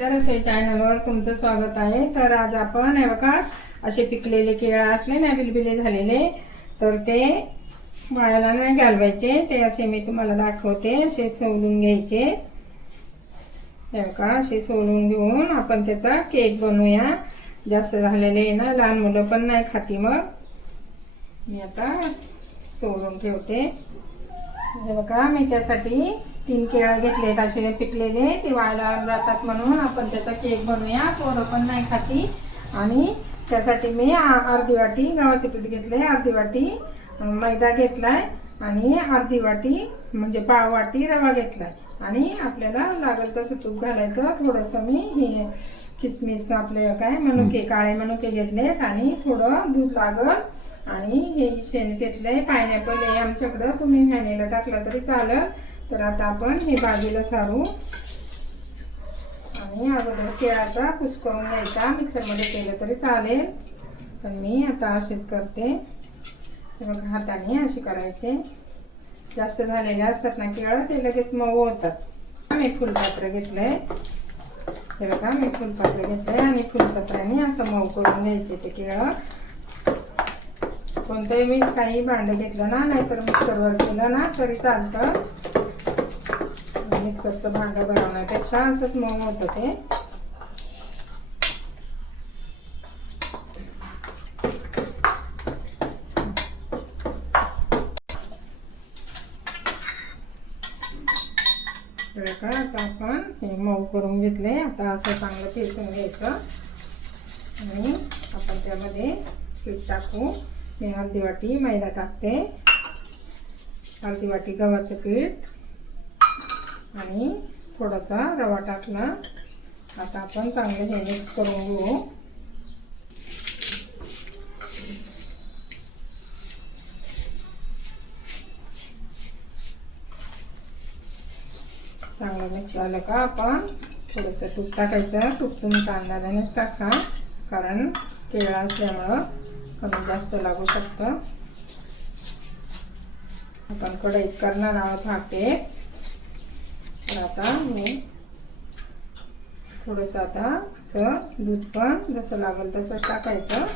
रसोई चॅनलवर तुमचं स्वागत आहे। तर आज आपण हे बघा असे पिकलेले केळं असले ना बिलबिले झालेले तर ते वाळायला नाही घालवायचे। ते असे मी तुम्हाला दाखवते। असे सोलून घ्यायचे। हे बघा असे सोलून घेऊन आपण त्याचा केक बनवूया। जास्त झालेले ना लहान मुलं पण नाही खाती। मग मी आता सोलून ठेवते। हे बघा मी त्यासाठी 3 केळं घेतलेत असे पिकलेले। ते वाळायला जातात म्हणून आपण त्याचा केक बनवूया। पोरं पण नाही खाती। आणि त्यासाठी मी अर्धी वाटी गव्हाचे पीठ घेतले, अर्धी वाटी मैदा घेतलाय आणि अर्धी वाटी म्हणजे पाव वाटी रवा घेतलाय। आणि आपल्याला लागेल तसं तूप घालायचं। थोडंसं मी हे किसमिस आपले काय मनुके काळे मनुके घेतलेत आणि थोडं दूध लागल। आणि हे इसेन्स घेतलंय पायनॅपल आहे आमच्याकडं, तुम्ही व्हॅनिला टाकला तरी चालेल। तर आता आपण हे बाजूला सारू आणि अगोदर केळाचा कुस करून घ्यायचा। मिक्सरमध्ये केलं तरी चालेल पण मी आता असेच करते। हे बघा हाताने असे करायचे। जास्त झालेले असतात ना केळं ते लगेच मऊ होतात। मी फुलपात्र घेतलंय। हे बघा मी फुलपात्र घेतलंय आणि फुलपात्राने असं मऊ करून घ्यायचे ते केळं। कोणतंही मी काही भांडं घेतलं ना, नाहीतर मिक्सरवर केलं ना तरी चालतं। मिक्सरचं भांडं बनवण्यापेक्षा असंच मऊ होतं ते। आता आपण हे मऊ करून घेतले। आता असं चांगलं फेसून घ्यायचं आणि आपण त्यामध्ये पीठ टाकू। मी अर्धी वाटी मैदा टाकते, अर्धी वाटी गव्हाचं पीठ आणि थोडासा रवा टाकला। आता आपण चांगलं हे मिक्स करून घेऊ। चांगलं मिक्स झालं का आपण थोडंसं तूप टाकायचं। तूप तुम्ही अंदाजानेच टाका कारण केळं असल्यामुळं कमी जास्त लागू शकतं। आपण कढईत करणार आहोत हा केक। तर आता मी थोडंसं आता असं दूध पण जसं लागेल तसंच टाकायचं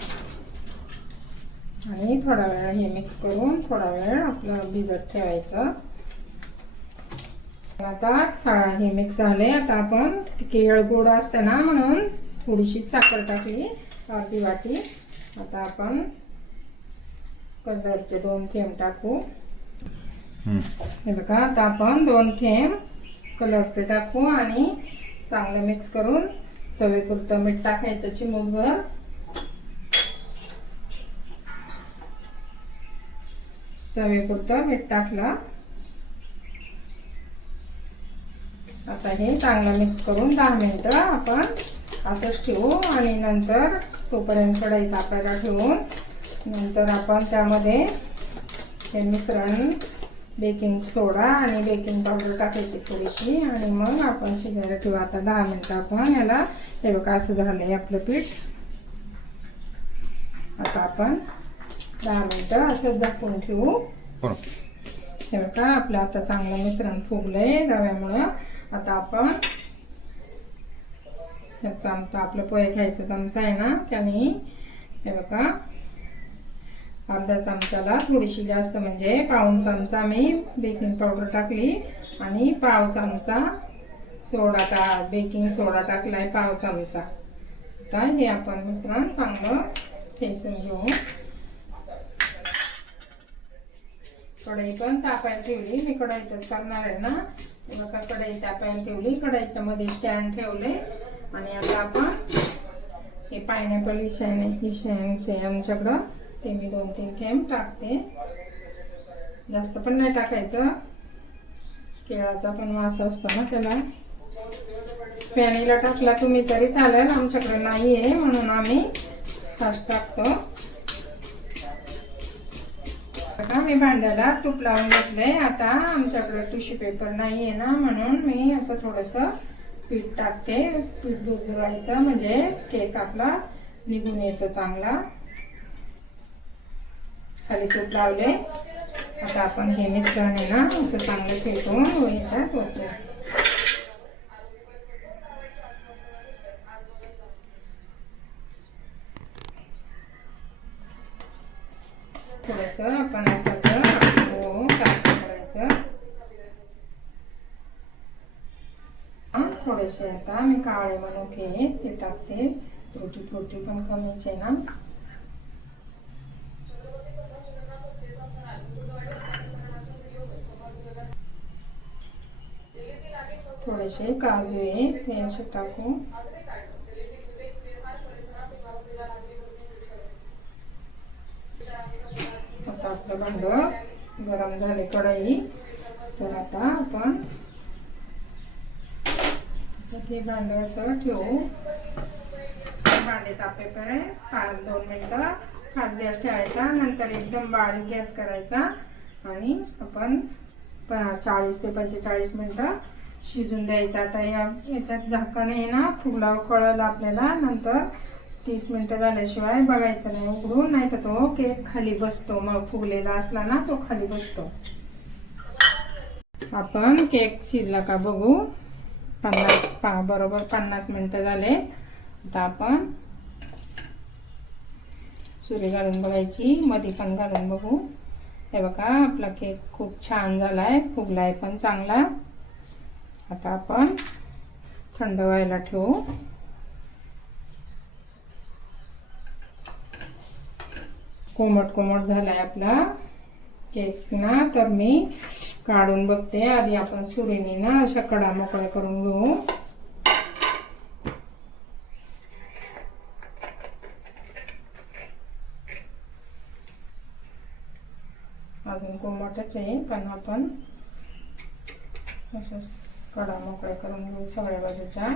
आणि थोडा वेळ हे मिक्स करून थोडा वेळ आपलं भिजत ठेवायचं। आता हे मिक्स झाले। आता आपण केळं गोड असते ना म्हणून थोडीशी साखर टाकली, अर्धी वाटी। आता आपण कलरचे 2 थेंब टाकू। हे बघा आता आपण 2 थेंब कलरचे टाकू आणि चांगलं मिक्स करून चवीपुरतं मीठ टाकायचं चिमूटभर। चवीपुरतं मीठ टाकलं। आता हे चांगलं मिक्स करून 10 मिनिटं आपण असंच ठेवू आणि नंतर तोपर्यंत कढई तापायला ठेवून नंतर आपण त्यामध्ये हे मिश्रण बेकिंग सोडा आणि बेकिंग पावडर टाकायची थोडीशी आणि मग आपण शिजायला ठेवू। आता 10 मिनिटं आपण याला हे बघा असं झालंय आपलं पीठ। आता आपण 10 मिनिटं असं झाकून ठेवू। हे बघा आपलं आता चांगलं मिश्रण फुगलंय रव्यामुळं। आता आपण चमचा आपलं पोहे खायचा चमचा आहे ना त्याने हे बघा अर्धा चमचाला थोडीशी जास्त म्हणजे पाऊण चमचा मी बेकिंग पावडर टाकली आणि पाव चमचा सोडा बेकिंग सोडा टाकलाय पाव चमचा। आता हे आपण मिश्रण चांगलं फेसून घेऊ। कढई पण तापायला ठेवली, मी कढईतच करणार आहे ना। बघा कढई तापायला ठेवली, कढईच्या मध्ये स्टँड ठेवले आणि आता आपण हे पायनॅपल इसेन्स आमच्याकडं ते मी 2-3 थेंब टाकते। जास्त पण नाही टाकायचं, केळाचा पण वास असतो ना त्याला। व्हॅनिला टाकला तुम्ही तरी चालेल, आमच्याकडे नाही आहे म्हणून आम्ही फास्ट टाकतो। आता मी भांड्याला तूप लावून घेतलंय। आता आमच्याकडे टिश्यू पेपर नाही आहे ना म्हणून मी असं थोडंसं पीठ टाकते। पीठ बुडबुडायचं म्हणजे केक आपला निघून येतो चांगला। खाली तूप लावले। आता आपण हे मिश्रण आहे ना असं चांगलं फेटून ह्याच्यात ओतू। थोडंसं आपण असं सारखं करायचं. थोडेसे आता मी काळे मनुके ते टाकते. तुटी फ्रुटी पण कमीच आहे ना. थोडेसे काजू आहे ते असे टाकू. आता आपलं भांड गरम झाले कढई. तर आता आपण ते भांड असं ठेवू. भांडे तापेपर्यंत 2 मिनिटं फास्ट गॅस ठेवायचा. नंतर एकदम बारीक गॅस करायचा आणि आपण 40 ते 45 मिनिटं शिजून द्यायचं. आता याच्यात झाकण आहे ना, फुगला कळलं आपल्याला. नंतर 30 मिनिटं झाल्याशिवाय बघायचं नाही उघडून, नाही तर तो केक खाली बसतो. मग फुगलेला असला ना तो खाली बसतो. आपण केक शिजला का बघू. बरोबर 50 मिनिटं झाले. आता आपण सुरी घालून बघायची, मध्ये पण घालून बघू. हे बघा आपला केक खूप छान झालाय, फुगलाय पण चांगला. आता आपण थंड व्हायला ठेवू. कोमट झालाय आपला केक ना. तर मी काढून बघते. आधी आपण सुरीने ना अशा कडा मोकळ्या करून घेऊ. अजून कोमटच आहे, पण आपण असं कडा मोकळ्या करून घेऊ सगळ्या बाजूच्या.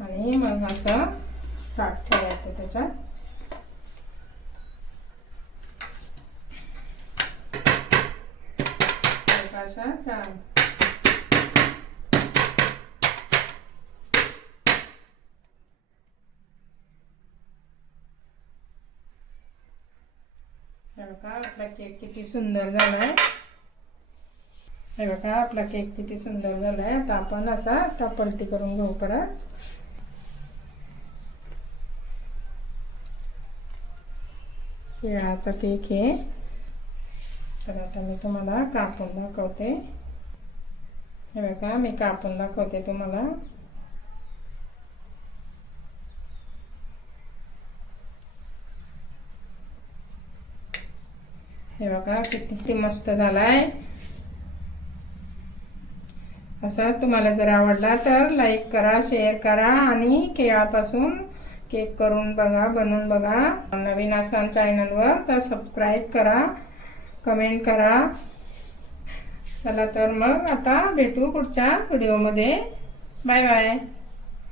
आणि मग असं ताट ठेवायचं त्याच्यात. अशा छान हे बघा आपला केक किती सुंदर झालाय. हे बघा आपला केक किती सुंदर झालाय. आता आपण असा आता पलटी करून घेऊ परत. केळाचा केक आहे. तर आता मी तुम्हाला कापून दाखवते. हे बघा मी कापून दाखवते तुम्हाला. हे बघा किती मस्त झालाय. असा तुम्हाला जर आवडला तर लाईक करा, शेअर करा आणि केळापासून केक करून बघा, बनवून बघा. नवीन असाल चॅनलवर तर सबस्क्राईब करा, कमेंट करा. चला तर मग आता भेटू पुढच्या व्हिडिओमध्ये. Bye bye.